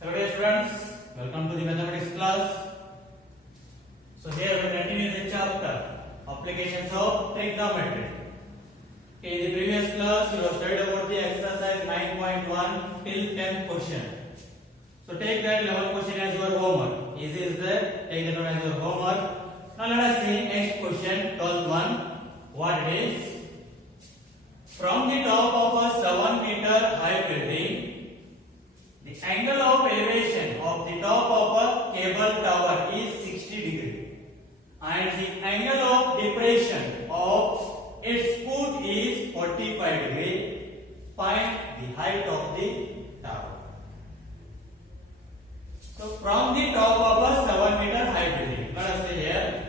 Hello dear students, welcome to the mathematics class. So here we continue the chapter applications of trigonometry. Okay, in the previous class you have studied about the exercise 9.1 till 10th question. So take that 11th question as your homework. Easy is that? Take that one as your homework. Now let us see next question, 12th one. What it is? From the top of a 7-meter high building, the angle of elevation of the top of a cable tower is 60 degree and the angle of depression of its foot is 45 degree. Find the height of the tower. So from the top of a 7-meter high building, let us say here.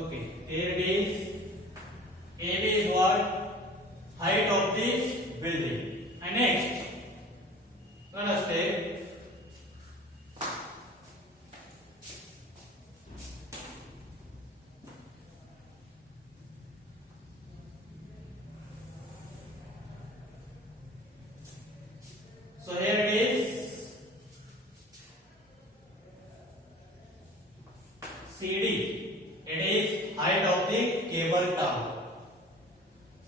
Okay, here it is. AB is what? Height of this building. And next, let us take so here it is CD. It is height of the cable tower.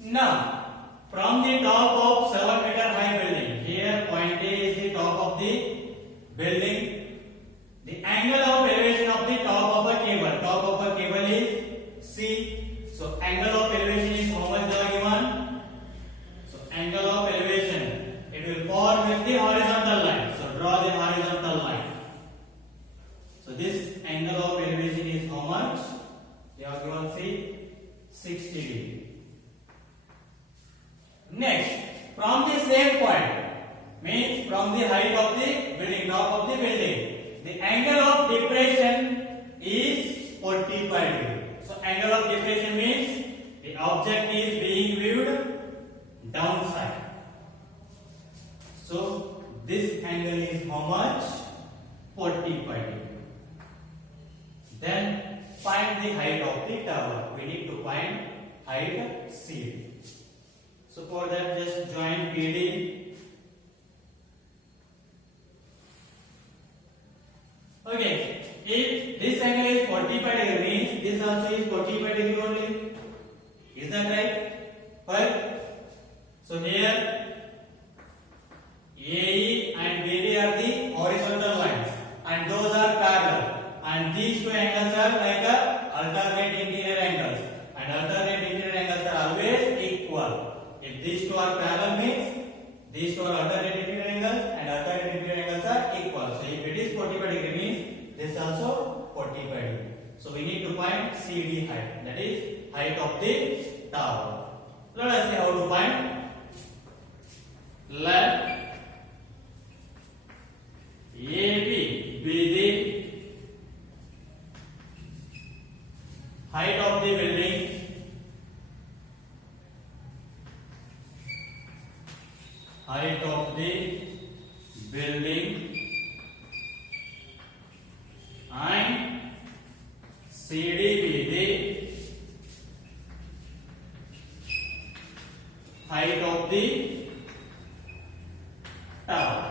Now, from the top of 7-meter high building, here point A is the top of the building. The angle of elevation of the top of a cable. Top of a cable is C. So angle of elevation is how much they are given? So angle of elevation, it will form with the horizontal line. So draw the horizontal line. So this angle of elevation is how much? They are given C 60 degree. Next, from the same point, means from the height of the building, top of the building, the angle of depression is 45 degree. So angle of depression means the object is being viewed downside. So this angle is how much? 45 degree. Then find the height of the tower. We need to find height CD. So for that, just join PD. Okay, if this angle is 45 degree, means this also is 45 degree only. Is that right? Well, so here AE and BD are the horizontal lines, and those are parallel. And these two angles are like a alternate interior angles, and alternate interior angles are always equal. If these two are parallel, means these two are alternate interior angles and alternate interior angles are equal. So if it is 45 degree, means this also 45 degree. So we need to find CD height, that is height of the tower. Let us see how to find. Let AB be the height of the building and CD be the height of the tower.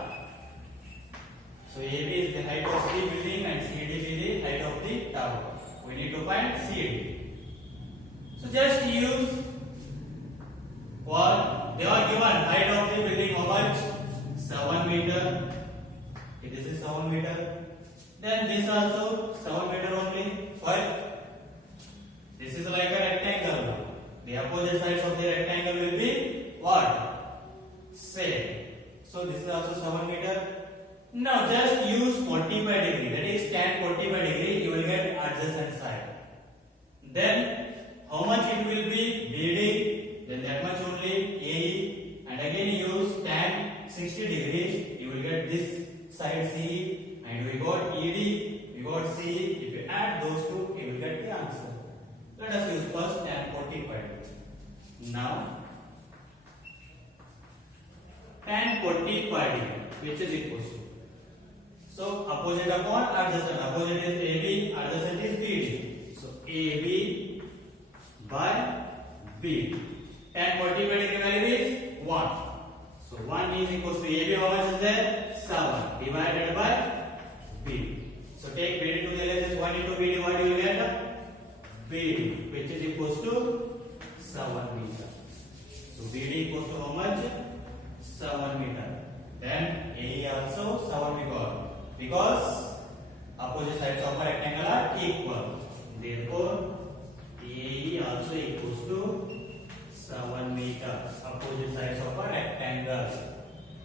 So AB is the height of the building and CD be the height of the tower. We need to find CD. So just use what they are given. Height of the building how much? 7 meter. Okay, this is 7 meter. Then this also 7 meter only. Why? This is like a rectangle. The opposite sides of the rectangle will be what? Same. So this is also 7 meter. Now just use 45 degree. That is tan 45 degree. You will get adjacent side. Then how much it will be? BD. Then that much only AE. And again use tan 60 degree. You will get this side CE. And we got ED. We got CE. If you add those two, you will get the answer. Let us use first tan 45 degree. Now tan 45 degree, which is equal to. So opposite upon adjacent. Opposite is AB, adjacent is BD. So AB by BD. Tan 40 by degree value is 1. So 1 is equals to AB. How much is there? 7 divided by BD. So take BD to the LHS 1 into BD. What do you get? BD, which is equals to 7 meter. So BD equals to how much? 7 meter. Then AE also 7 meter. Because opposite sides of a rectangle are equal. Therefore, AE also equals to 7 meter. Opposite sides of a rectangle.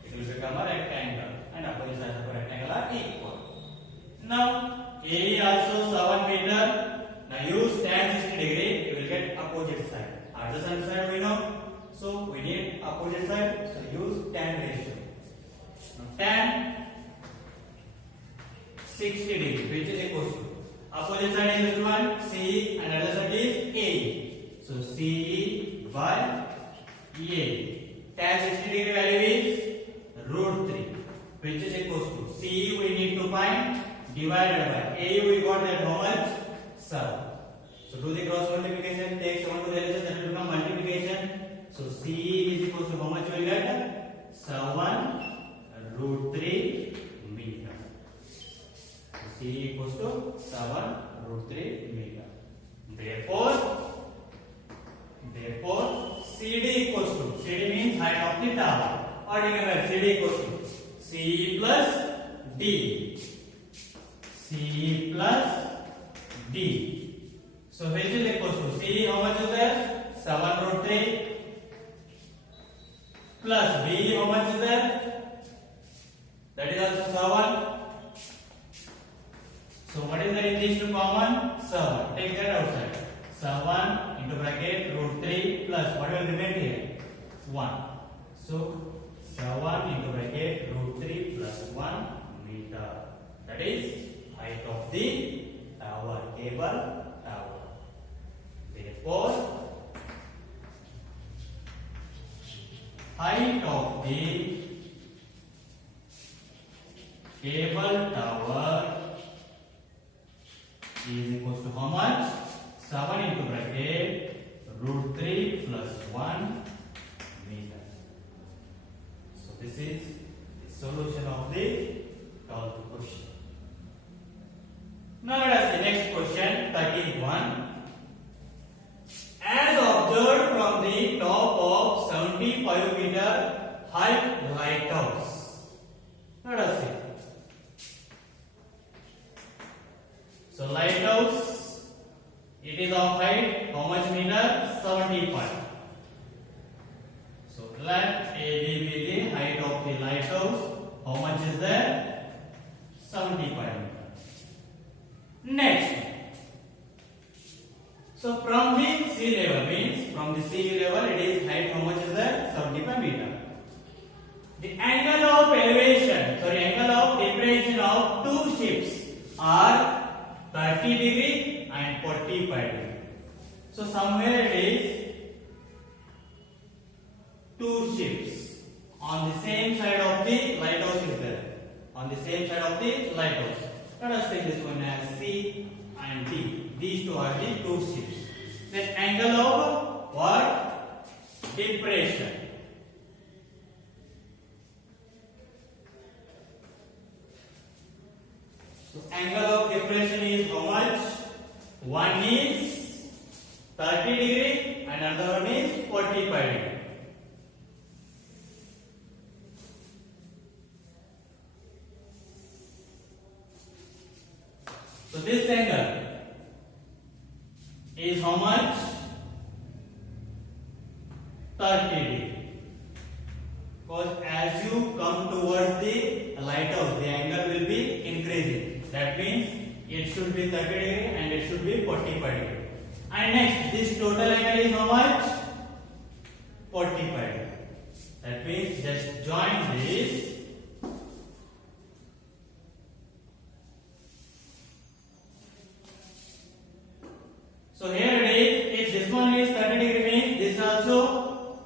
It will become a rectangle. And opposite sides of a rectangle are equal. Now, AE also 7 meter. Now use tan 60 degree. You will get opposite side. Adjacent side we know. So we need opposite side. So use tan ratio. Now tan 60 degree, which is equal to opposite side is which one? CE and adjacent is AE. So CE by AE. Tan 60 degree value is root 3, which is equal to CE we need to find divided by AE we got that how much? 7. So do the cross multiplication. Take 7 to the LHS, that will become multiplication. So CE is equal to how much we will get? 7 root 3 meter. So CE equals to 7 root 3 meter. Therefore CD equals to, CD means height of the tower. Or remember CD equals to CE plus D. CE plus D. So which is equals to CE, how much is there? 7 root 3 plus D, how much is there? That is also 7. So what is there in these two common? 7. Take that outside. 7 into bracket root 3 plus what will remain here? 1. So 7 into bracket root 3 plus 1 meter. That is height of the tower, cable tower. Therefore, height of the cable tower is equal to how much? 7 into bracket root 3 plus 1 meter. So this is the solution of the 12th question. Now let us see next question 31. As observed from the top of 75 meter height lighthouse. Let us see. So lighthouse, it is of height how much meter? 75. So let AB be the height of the lighthouse. How much is there? 75 meter. Next. So from the sea level means from the sea level it is height how much is there? 75 meter. The angle of angle of depression of two ships are 30 degree and 45 degree. So somewhere it is two ships on the same side of the lighthouse is there. On the same side of the lighthouse. Let us take this one as C and D. These two are the two ships. Then angle of what? Depression. So angle of depression is how much? One is 30 degree and another one is 45 degree. So this angle is how much? 30 degree. Because as you come towards the lighthouse, the angle will be increasing. That means it should be 30 degree and it should be 45 degree. And next, this total angle is how much? 45 degree. That means just join this. So here it is. If this one is 30 degree means this also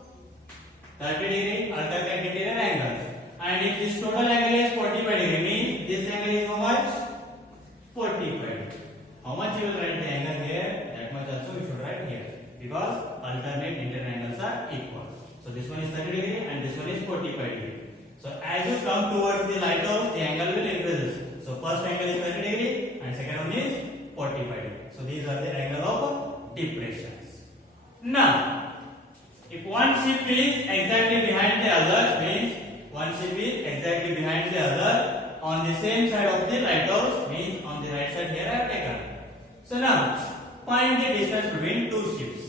30 degree, alternate interior angles. And if this total angle is 45 degree, means this angle is how much? 45 degree. How much you will write the angle here? That much also we should write here, because alternate internal angles are equal. So this one is 30 degree and this one is 45 degree. So as you come towards the lighthouse, the angle will increase. So first angle is 30 degree and second one is 45 degree. So these are the angle of depressions. Now, if one ship is exactly behind the other, means one ship is exactly behind the other on the same side of the lighthouse, means on the right side here I have taken. So now, find the distance between two ships.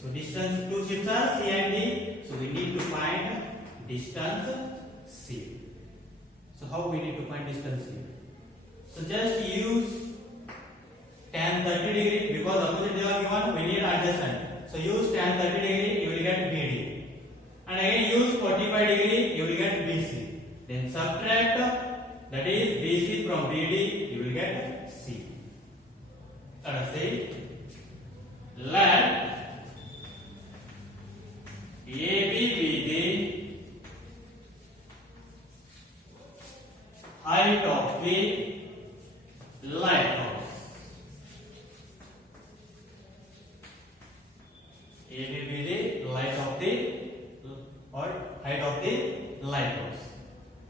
So distance, two ships are C and D. So we need to find distance C. So how we need to find distance C? So just use tan 30 degree, because opposite they are given, we need adjacent. So use tan 30 degree, you will get BD. And again use 45 degree, you will get BC. Then subtract, that is BC from BD, you will get C. Let us say, let AB be the height of the lighthouse. AB be the height of the lighthouse.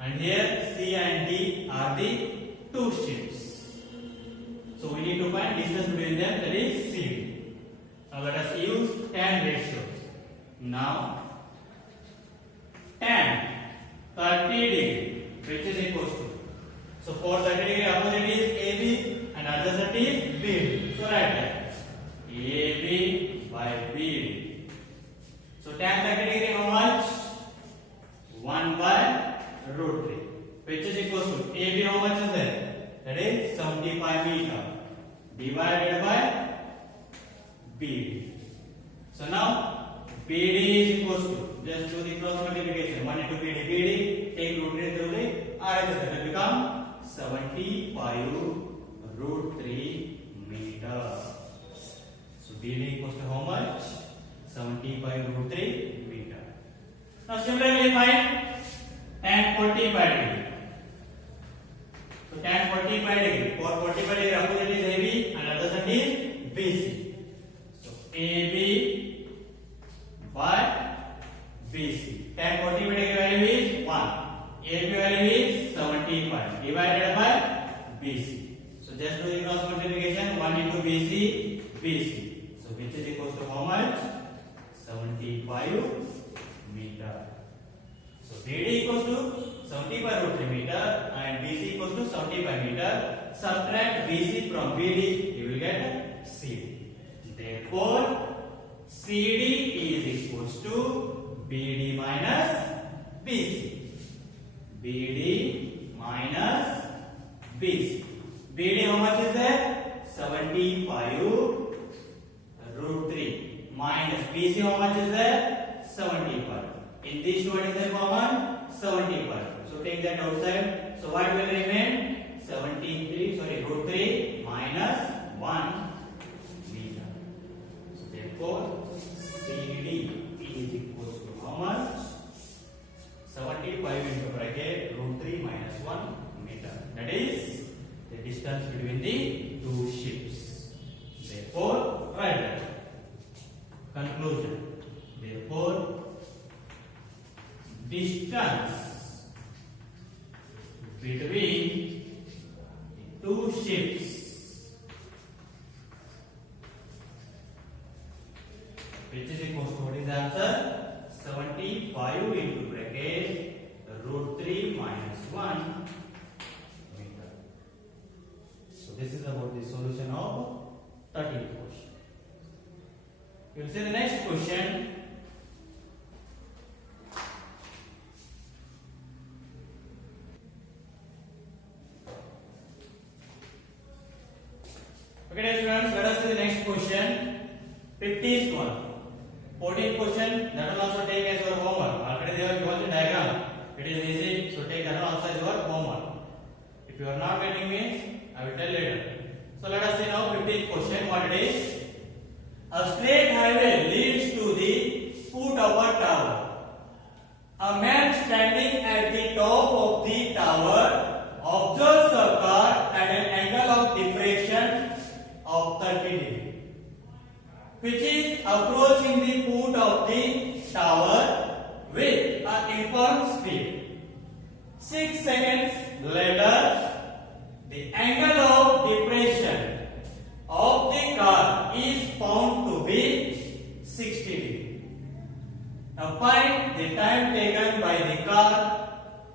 And here C and D are the two ships. So we need to find distance between them, that is CD. Now let us use tan ratios. Now tan 30 degree, which is equals to, so for 30 degree opposite is AB and adjacent is BD. So write that AB by BD. So tan 30 degree how much? 1 by root 3, which is equals to AB how much is there? That is 75 meter divided by BD. So now BD is equals to, just do the cross multiplication, 1 into BD, take root 3 through the RHS, that will become 75 root 3 meter. So BD equals to how much? 75 root 3 meter. Now similarly find tan 45 degree. So tan 45 degree, for 45 degree opposite is AB and adjacent is BC. So AB by BC. Tan 45 degree value is 1. AB value is 75 divided by BC. So just do the cross multiplication, 1 into BC, BC. So which is equals to how much? 75 meter. So BD equals to 75 root 3 meter and BC equals to 75 meter. Subtract BC from BD, you will get CD. Therefore, CD is equals to BD minus BC. BD minus BC. BD how much is there? 75 root 3 minus BC how much is there? 75. In this what is there common? 75. So take that outside. So what will remain? Root 3 minus 1 meter. So therefore CD is equals to how much? 75 into bracket root 3 minus 1 meter. That is the distance between the two ships. Therefore, write that. Conclusion. Therefore, distance between two ships, which is equals to, what is the answer? 75 into bracket root 3 minus 1 meter. So this is about the solution of 13th question. You will see the next question. Okay, dear students, let us see the next question. 15th one. 14th question, that will also take as your homework. Already they have given the diagram. It is easy, so take that one also as your homework. If you are not getting means, I will tell later. So let us see now 15th question, what it is. A straight highway leads to the foot of a tower. A man standing at the top which is approaching the foot of the tower with an uniform speed. 6 seconds later, the angle of depression of the car is found to be 60 degrees. Now find the time taken by the car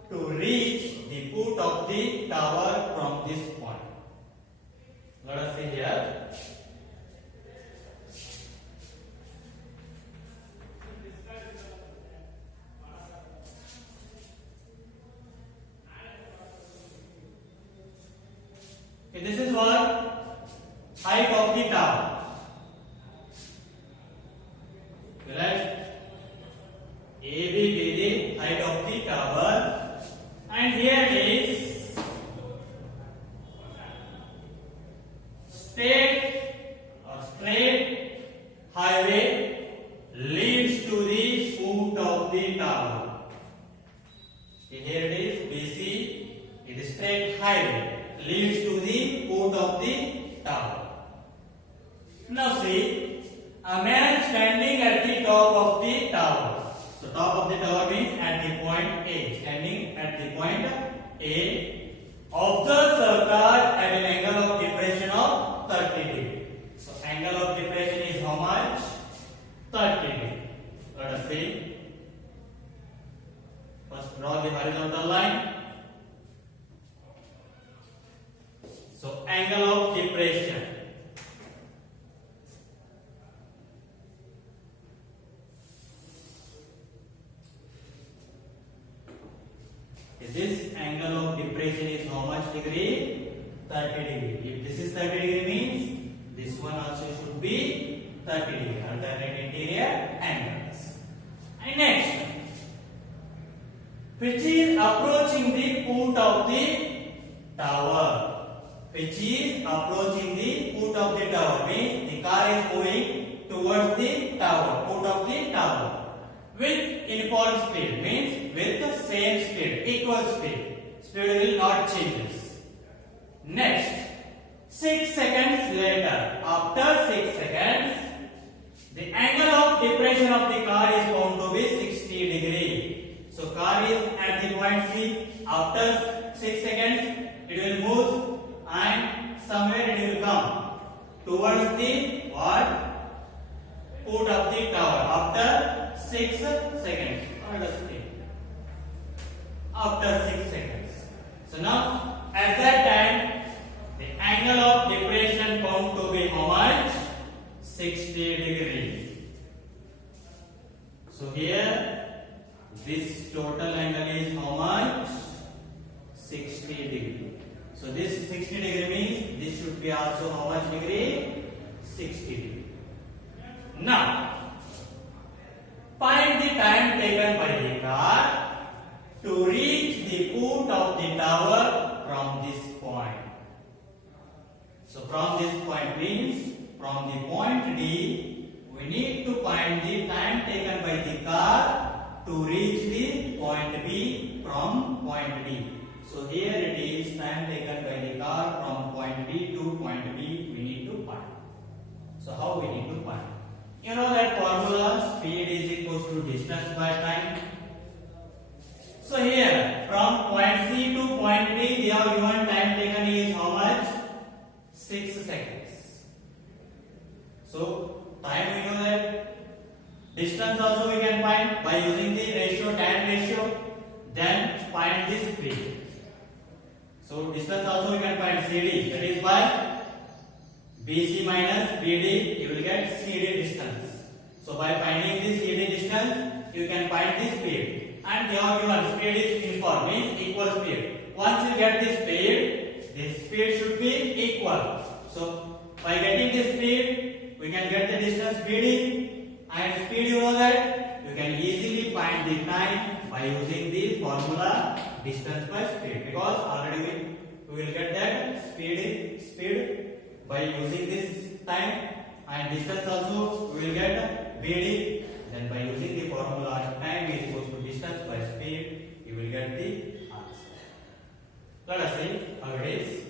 to reach the foot of the tower from this point. Let us see here. Okay, this is what height of the tower. Let AB be the height of the tower, and here is straight highway leads to the foot of the tower. Okay, here it is BC. It is straight highway leads to the foot of the tower. Now see, a man standing at the top of the tower. So top of the tower means at the point A. Standing at the point A, observes a car at an angle of depression of 30 degrees. So angle of depression is how much? 30 degrees. Let us see. First draw the horizontal line. So angle of depression. This angle of depression is how much degree? 30 degree. If this is 30 degree means this one also should be 30 degree. Alternate interior angles. And next, which is approaching the foot of the tower. Which is approaching the foot of the tower means the car is moving towards the tower, foot of the tower. With uniform speed means with the same speed, equal speed. Speed will not change. Next, 6 seconds later, after 6 seconds, the angle of depression of the car is found to be 60 degree. So car is at the point C. After 6 seconds, it will move and somewhere it will come towards the what? Foot of the tower. After 6 seconds. After 6 seconds. So now at that time the angle of depression found to be how much? 60 degree. So here this total angle is how much? 60 degree. So this 60 degree means this should be also how much degree? 60 degree. Now find the time taken by the car to reach the foot of the tower from this point. So from this point means from the point D, we need to find the time taken by the car to reach the point B from point D. So here it is time taken by the car from point D to point B we need to find. So how we need to find? You know that formula, speed is equals to distance by time. So here from point C to point D we have given time taken is how much? 6 seconds. So time we know that. Distance also we can find by using the ratio, tan ratio. Then find the speed. So distance also we can find CD, that is by BC minus BD you will get CD distance. So by finding the CD distance you can find the speed, and they are given speed is uniform means equal speed. Once you get the speed should be equal. So by getting the speed we can get the distance BD, and speed you know that you can easily find the time by using the formula distance by speed, because already we will get that speed by using this time, and distance also we will get BD. Then by using the formula time is equals to distance by speed, you will get the answer. Let us see how it is.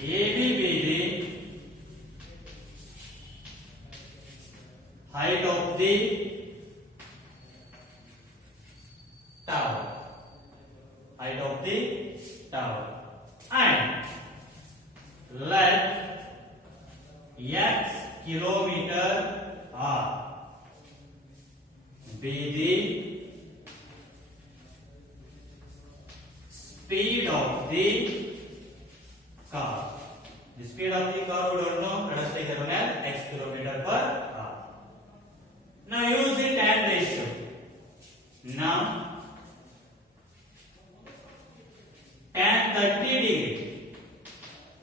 AB be the height of the tower. Height of the tower. And let x kilometer be the speed of the car. The speed of the car we don't know. Let us take it on as x kilometer per hour. Now use the tan ratio. Now tan 30 degree,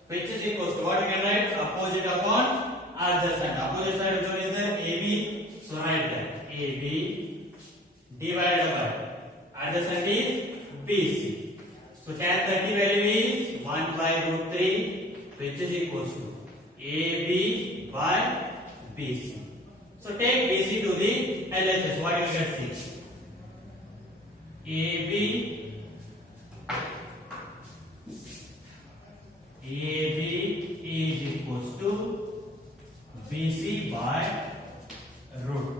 which is equal to what we can write? Opposite upon adjacent. Opposite side which one is there? AB. So write that AB divided by adjacent is BC. So tan 30 value is 1 by root 3, which is equal to AB by BC. So take BC to the LHS. What you can see? AB is equals to BC by root.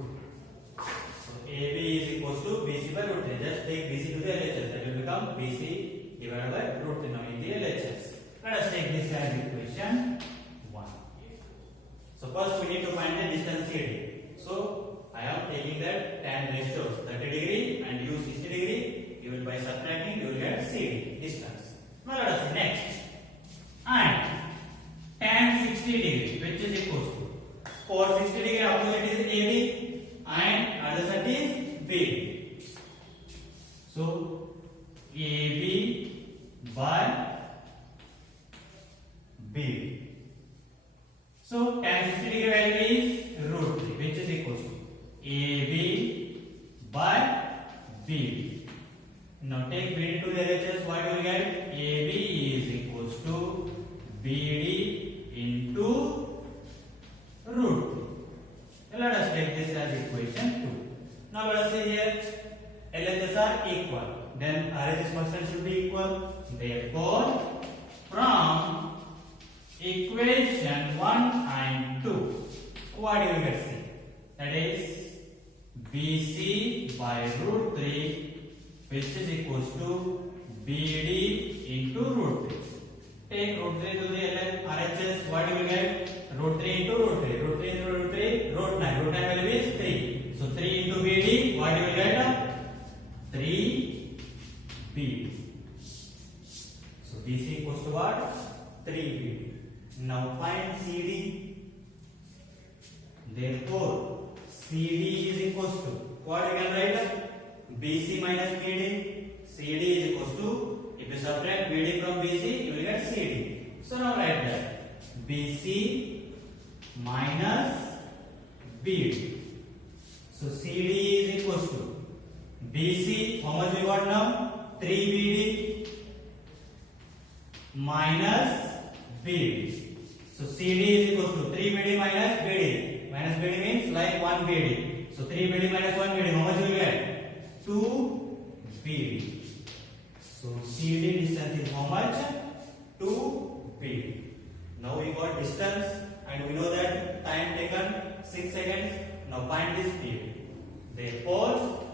So AB is equals to BC by root 3. Just take BC to the LHS. That will become BC divided by root 3 now in the LHS. Let us take this as equation 1. So first we need to find the distance CD. So I am taking that tan ratios 30 degree and use 60 degree. You will by subtracting you will get CD distance. Now let us see next. And tan 60 degree, which is equals to, for 60 degree opposite is AB and adjacent is BD. So AB by BD. So tan 60 degree value is root 3, which is equals to AB by BD. Now take BD to the LHS. What do we get? AB is equals to BD into root 3. Let us take this as equation 2. Now let us see here, LHS are equal. Then RHS function should be equal. Therefore, from equation 1 and 2, what do we get? See? That is BC by root 3, which is equals to BD into root 3. Take root 3 to the RHS. What do we get? Root 3 into root 3. Root 3 into root 3, root 9. Root 9 value is 3. So 3 into BD, what do we get? 3 BD. So BC equals to what? 3 BD. Now find CD. Therefore, CD is equals to what we can write? BC minus BD. CD is equals to, if you subtract BD from BC, you will get CD. So now write that BC minus BD. So CD is equals to BC, how much we got now? 3 BD minus BD. So CD is equals to 3 BD minus BD. Minus BD means like 1 BD. So 3 BD minus 1 BD, how much you will get? 2 BD. So CD distance is how much? 2 BD. Now we got distance and we know that time taken 6 seconds. Now find the speed. Therefore,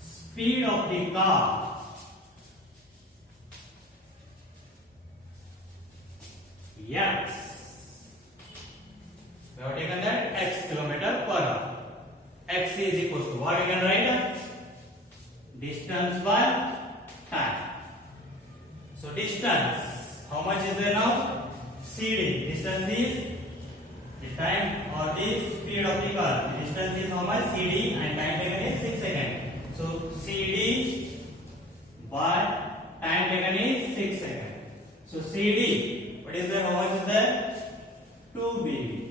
speed of the car X. We have taken that x kilometer per hour. X is equals to what you can write? Distance by time. So distance, how much is there now? CD. Distance is the time or the speed of the car. The distance is how much? CD and time taken is 6 seconds. So CD by time taken is 6 seconds. So CD, what is there? How much is there? 2 BD.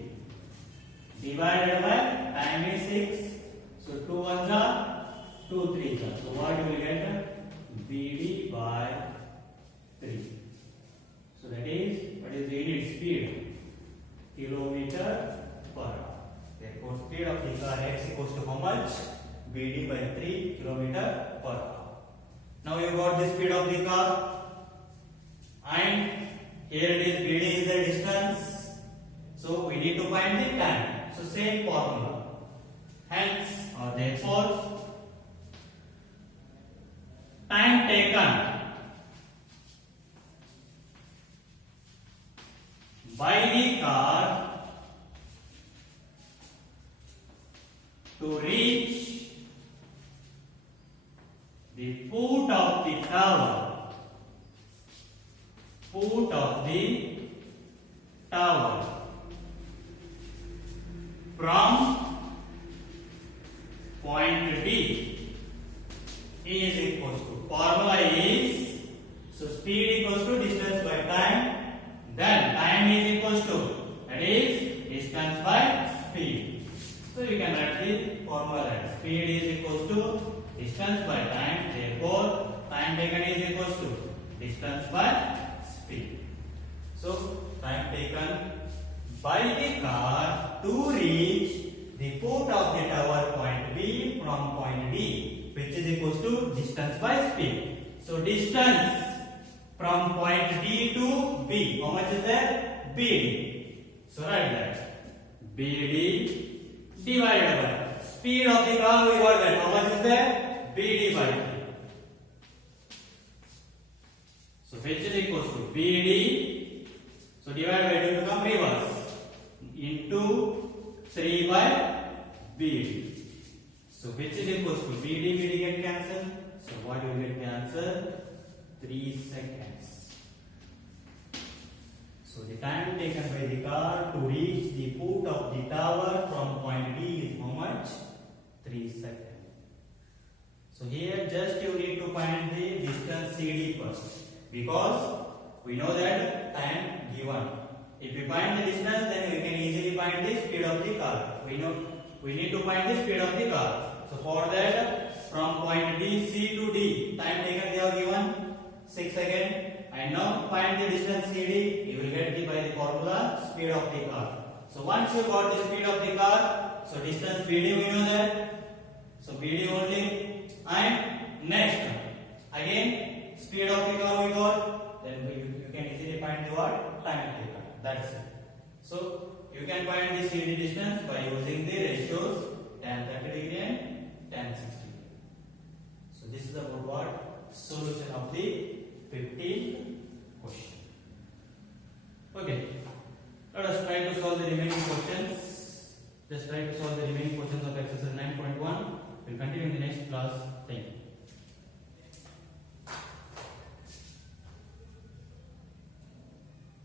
Divided by time is 6. So 2 ones are 2 3s are. So what you will get? BD by 3. So that is, what is the unit speed? Kilometer per hour. Therefore speed of the car X equals to how much? BD by 3 kilometer per hour. Now you got the speed of the car, and here it is BD is the distance. So we need to find the time. So same formula. Hence or therefore, time taken by the car to reach the foot of the tower, from point D is equals to, formula is, so speed equals to distance by time, then time is equals to, that is distance by speed. So you can write the formula that speed is equals to distance by time, therefore time taken is equals to distance by speed. So time taken by the car to reach the foot of the tower point B from point D, which is equals to distance by speed. So distance from point D to B, how much is there? BD. So write that BD divided by speed of the car, we got that, how much is there? BD by 3. So which is equals to BD, so divided by 2 become reverse, into 3 by BD. So which is equals to BD get cancelled. So what you will get the answer? 3 seconds. So the time taken by the car to reach the foot of the tower from point D is how much? 3 seconds. So here just you need to find the distance CD first, because we know that time given. If we find the distance, then we can easily find the speed of the car. We know we need to find the speed of the car. So for that, from point D C to D, time taken they have given 6 seconds. And now find the distance CD. You will get the by the formula speed of the car. So once you got the speed of the car, so distance BD we know that. So BD only. And next, again speed of the car we got. Then you can easily find the what? Time taken. That's it. So you can find the CD distance by using the ratios tan 30 degree and tan 60 degree. So this is about what? Solution of the 15th question. Okay. Let us try to solve the remaining questions. Just try to